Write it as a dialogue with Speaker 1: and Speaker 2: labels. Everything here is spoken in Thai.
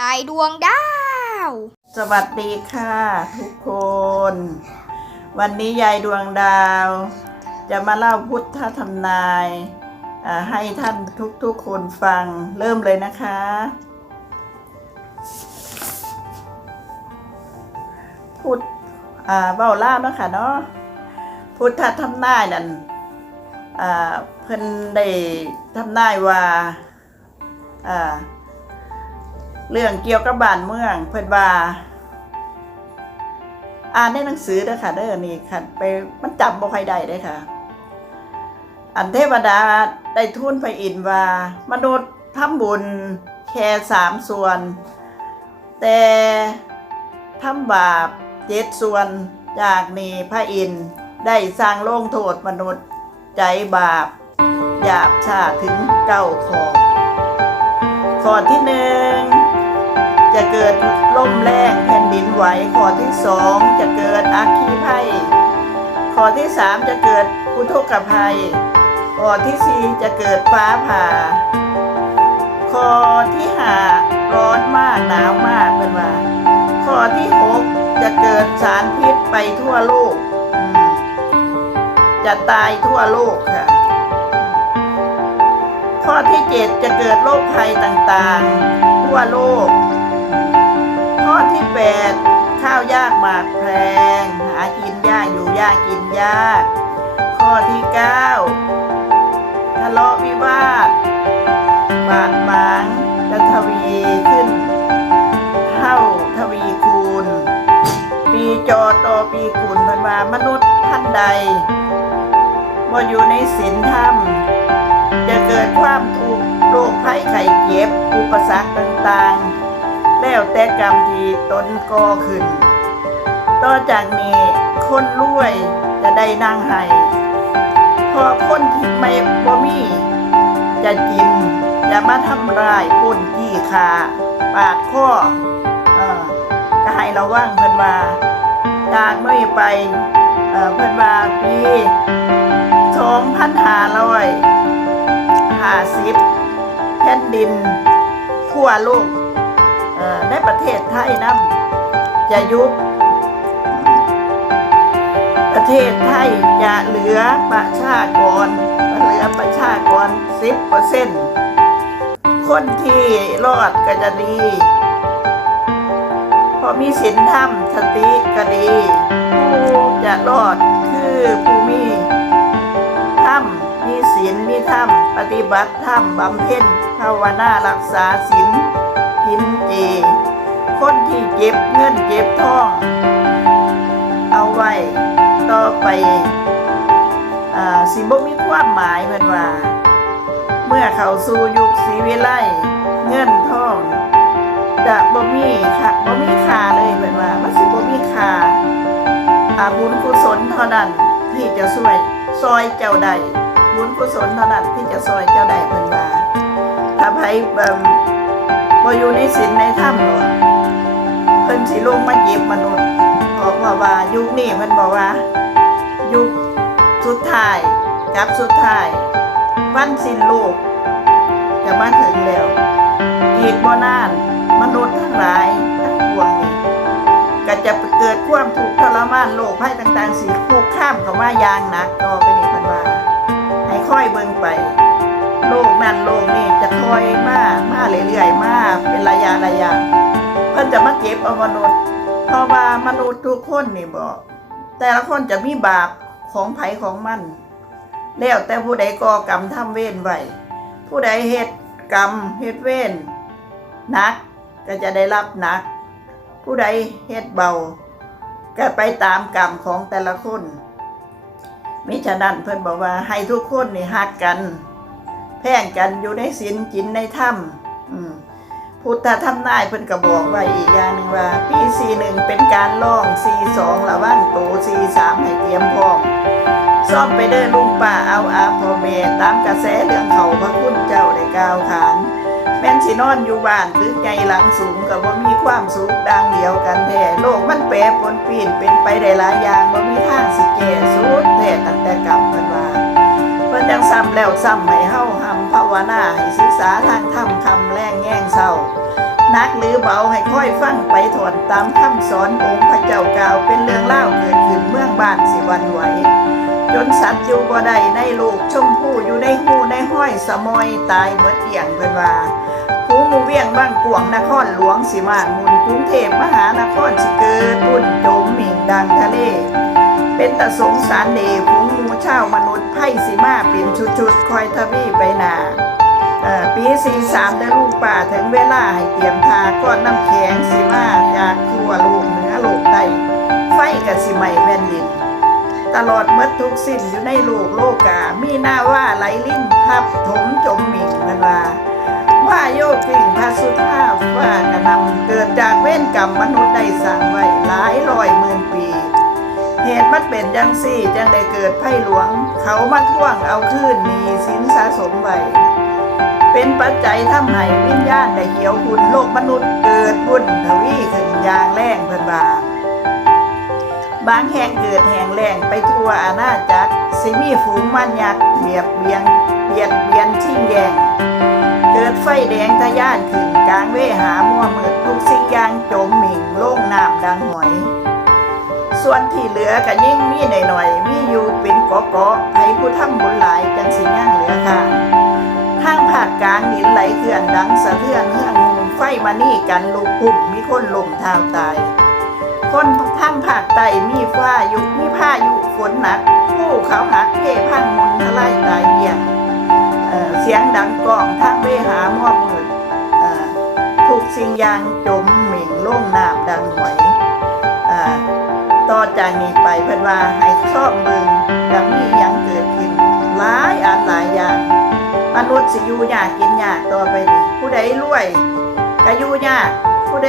Speaker 1: ยายดวงดาว
Speaker 2: สวัสดีค่ะ ทุกคน วันนี้ยายดวงดาว จะมาเล่าพุทธธรรมนายให้ท่านทุกๆคนฟังเริ่มเลยนะคะ พุทธอ่าเบ้าล่าเนาะค่ะเนาะพุทธธรรมนายนั่นอ่าเพิ่นได้ทำนายว่าอ่า เรื่องเกี่ยวกับบ้านเมือง เพิ่นว่า อ่านในหนังสือเด้อค่ะเด้อนี่ค่ะ ไปมันจำบ่ค่อยได้เด้อค่ะ อันเทวดาได้ทูลพระอินทร์ว่ามนุษย์ทำบุญแค่สามส่วน แต่ทำบาปเจ็ดส่วนจากนี้พระอินทร์ได้สร้างโล่งโทษมนุษย์ ใจบาปหยาบชาถึงเก้าข้อข้อที่หนึ่ง จะเกิดลมแรงแผ่นดินไหวข้อที่สองจะเกิดอัคคีภัยข้อที่สามจะเกิดอุทกภัยข้อที่สี่จะเกิดฟ้าผ่าข้อที่ห้าร้อนมากหนาวมากเป็นว่าข้อที่หกจะเกิดสารพิษไปทั่วโลก จะตายทั่วโลกค่ะ ข้อที่เจ็ดจะเกิดโรคภัยต่างๆ ทั่วโลก ข้อที่แปดข้าวยากหมากแพง หากินยากอยู่ยากกินยาก ข้อที่เก้าทะเลาะวิวาทบาดหมางจะทวีขึ้น เท่าทวีคูณ ปีจอต่อปีคูณพันมามนุษย์ท่านใดว่าอยู่ในศีลธรรม จะเกิดความทุกข์โรคภัยไข้เจ็บ อุปสรรคต่างๆ แล้วแต่กรรมที่ตนก่อขึ้น ต่อจากนี้คนรวยจะได้นั่งให้พอคนที่ไม่บ่มี จะกินจะมาทำร้ายปล้นจี้ขาปาดข้ออก็ให้ระวังเพิ่อนว่าจากเมื่อไปเอ่อนว่าปีสองพันห้าร้อยห้าสิบแผ่นดินทั่วโลก ในประเทศไทยนํจะยุบประเทศไทยจะเหลือประชากรเหลือประชากร10%คนที่รอดก็จะดี พอมีศีลธรรมสติก็ดีผู้จะรอดคือผู้มีธรรมมีศีลมีธรรมปฏิบัติธรรมบำเพ็ญภาวนารักษาศีล กินเจคนที่เจ็บเงินเจ็บทอง เอาไว้ต่อไปอสิบ่มีความหมายเพิ่นว่า เมื่อเขาสู่ยุคศรีวิไลเงินทองจะบ่มีค่ะบ่มีค่าเลยเพิ่นว่ามันสิบ่มีค่าอาบุญกุศลเท่านั้นที่จะช่วยซอยเจ้าได้บุญกุศลเท่านั้นที่จะซอยเจ้าได้เพิ่นว่าถ้าไผเบิ่อยู่ในศีลในธรรมหรอกเพิ่นสิลงมาเจ็บมนุษย์เพราะว่าว่ายุคนี้มันบอกว่า ยุคสุดท้ายกับสุดท้ายวันสิ้นโลกจะมาถึงแล้วอีกบ่นานมนุษย์ทั้งหลายทั้งปวงนี้ก็จะเกิดความทุกข์ทรมานโลกภัยต่างๆสิคุกข้ามเข้ามายางหนักต่อไปนี้เพิ่นว่าให้ค่อยเบิ่งไป โลกนั้นโลกนี้จะคอยมามาะระยะเพิ่นจะมาเก็บเอามนุษย์เพราะว่ามนุษย์ทุกคนนี่บอกแต่ละคนจะมีบาปของไผของมัน แล้วแต่ผู้ใดก่อกรรมทำเวรไว้ผู้ใดเฮ็ดกรรมเฮ็ดเวรหนักก็จะได้รับหนัก ผู้ใดเฮ็ดเบา ก็ไปตามกรรมของแต่ละคนมิฉะนั้นเพิ่นบอกว่าให้ทุกคนนี่ฮักกัน แพ่งกันอยู่ในศีลกินในธรรมอืม พุทธธรรมนายเพิ่นก็บอกไว้อีกอย่างหนึ่งว่าปี41เป็นการล่อง42ระว่างโต43ให้เตรียมพร้อมซ่อมไปเดินลุงป่าเอาอาพ่อแม่ตามกระแสเรื่องเขาพระคุณเจ้าได้กล่าวขาน แม่นสินอนอยู่บ้านตึกใหญ่หลังสูงก็บ่มีความสุขดังเดียวกันแท้โลกมันแปรปนปีนเป็นไปได้หลายอย่างบ่ามีทางสิแก้สุดแท้ตั้งแต่กรรมเพิ่นว่าเพิ่นยังซ้ำแล้วซ้ำให้เฮาหำ ภาวนาให้ศึกษาทางธรรมคำแรงแง่งเศร้านักหรือเบาให้ค่อยฟังไปถอนตามคำสอนองค์พระเจ้ากล่าวเป็นเรื่องเล่าเกิดขึ้นเมืองบ้านสิวันไหว จนสัตว์อยู่บ่ได้ในโลกชมพู่อยู่ในหูในห้อยสมอยตายเมื่อเตียงเป็นว่าภูหมูเวียงบ้างกวงนครหลวงสิมานมุนกรุงเทพมหานครสิเกิดปุ่นโจมหมิ่งดังทะเล เป็นตะสงสารเดภูหมูเช่ามนุษย์ พ่สิมาเป็นชุดๆคอยทวีไปหนาปีสี่สามได้ลูกป่าถึงเวลาให้เตรียมทาก้อนน้ำแข็งสิมาจากทั่วโลกเหนือโลกใต้ไฟกับสิไหม่แผ่นดิน ตลอดเมื่อทุกสิ้นอยู่ในโลกโลกา มีหน้าว่าไหลลิ้นทับถมจมหมิ่งมันว่าว่าโยกกิ่งพระสุธาว่ากระนำเกิดจากเว้นกรรมมนุษย์ได้สั่ง เหตุมันเป็นจังสี่จังได้เกิดไพ่หลวง เขามาท่วงเอาคืนมีสินสะสมไว้เป็นปัจจัยทำให้วิญญาณได้เหี่ยวหุ่นโลกมนุษย์เกิดบุญทวีขึ้นอย่างแรงเพิ่นว่าบางแห่งเกิดแห่งแรงไปทั่วอาณาจักรสิมีฝูงมันยักษ์เบียบเบียงเบียดเบียนชิงแยงเกิดไฟแดงทะยานขึ้นกลางเวหามัวมืดทุกสิ่งอย่างจมหมิ่งโล่งน้ำดังหอย ส่วนที่เหลือก็ยิ่งมีหน่อยๆมีอยู่เป็นเกาะๆให้ผู้ทำบุญหลายจังสิย่างเหลือค่ะทางภาคกลางหินไหลเขื่อนดังสะเทือนเฮืองไฟมานี่กันลุกพุ่มมีคนลมท้าตาย คนทางภาคใต้มีฟ้ายุมีพายุฝนหนัก ผู้เขาหักเทพังมุนทลายตายเบี่ยงเเสียงดังก้องทางเวหามอบมืดเอ่อถูกสิ่งยางจมเหมิ่งล่งน้ำดังหอย ต่อจากนี้ไปเพิ่นว่าให้ชอบเมืองจะมีหยังเกิดขึ้นหลายอันหลายอย่างมนุษย์สิอยู่ยากกินยากต่อไปนี้ผู้ใดรวยก็อยู่ยากผู้ใด